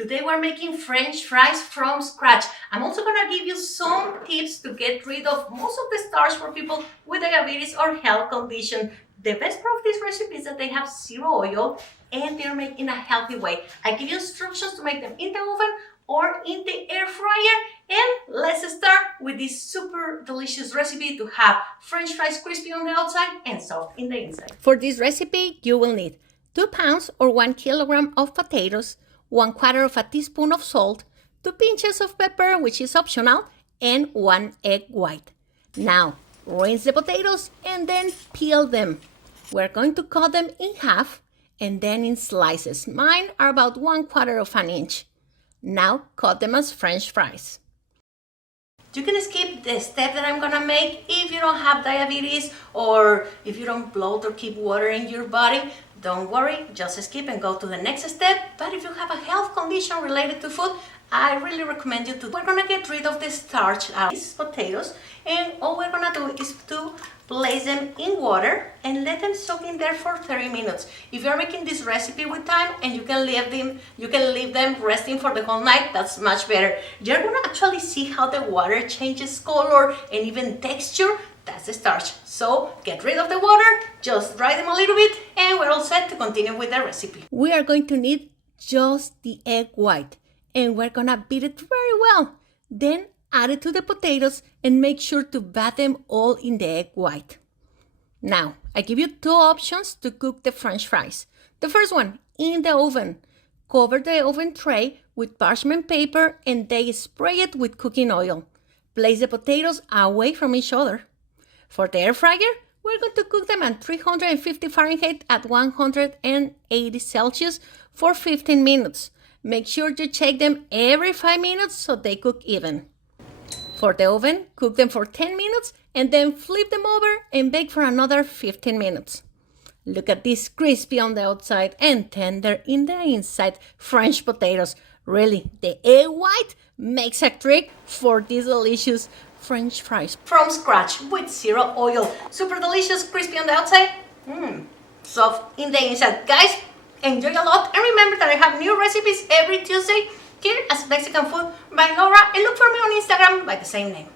Today we're making French fries from scratch. I'm also gonna give you some tips to get rid of most of the starch for people with diabetes or health condition. The best part of this recipe is that they have zero oil and they're made in a healthy way. I give you instructions to make them in the oven or in the air fryer. And let's start with this super delicious recipe to have French fries crispy on the outside and soft in the inside. For this recipe, you will need 2 pounds or 1 kilogram of potatoes, 1/4 of a teaspoon of salt, 2 pinches of pepper, which is optional, and 1 egg white. Now, rinse the potatoes and then peel them. We're going to cut them in half and then in slices. Mine are about 1/4 of an inch. Now, cut them as French fries. You can skip the step that I'm gonna make if you don't have diabetes or if you don't bloat or keep water in your body. Don't worry, just skip and go to the next step. But if you have a health condition related to food, I really recommend you to. We're gonna get rid of the starch out of these potatoes, and all we're gonna do is to place them in water and let them soak in there for 30 minutes. If you're making this recipe with time and you can leave them resting for the whole night, that's much better. You're gonna actually see how the water changes color and even texture. That's the starch. So get rid of the water, just dry them a little bit, and we're all set to continue with the recipe. We are going to need just the egg white, and we're gonna beat it very well. Then add it to the potatoes and make sure to bat them all in the egg white. Now, I give you 2 options to cook the French fries. The first one, in the oven. Cover the oven tray with parchment paper and then spray it with cooking oil. Place the potatoes away from each other. For the air fryer, we're going to cook them at 350 Fahrenheit at 180 Celsius for 15 minutes. Make sure you check them every 5 minutes so they cook even. For the oven, cook them for 10 minutes and then flip them over and bake for another 15 minutes. Look at this crispy on the outside and tender in the inside French potatoes. Really, the egg white makes a trick for these delicious French fries from scratch with zero oil. Super delicious, crispy on the outside, soft in the inside. Guys, enjoy a lot, and remember that I have new recipes every Tuesday here at Mexican Food by Laura, and look for me on Instagram by the same name.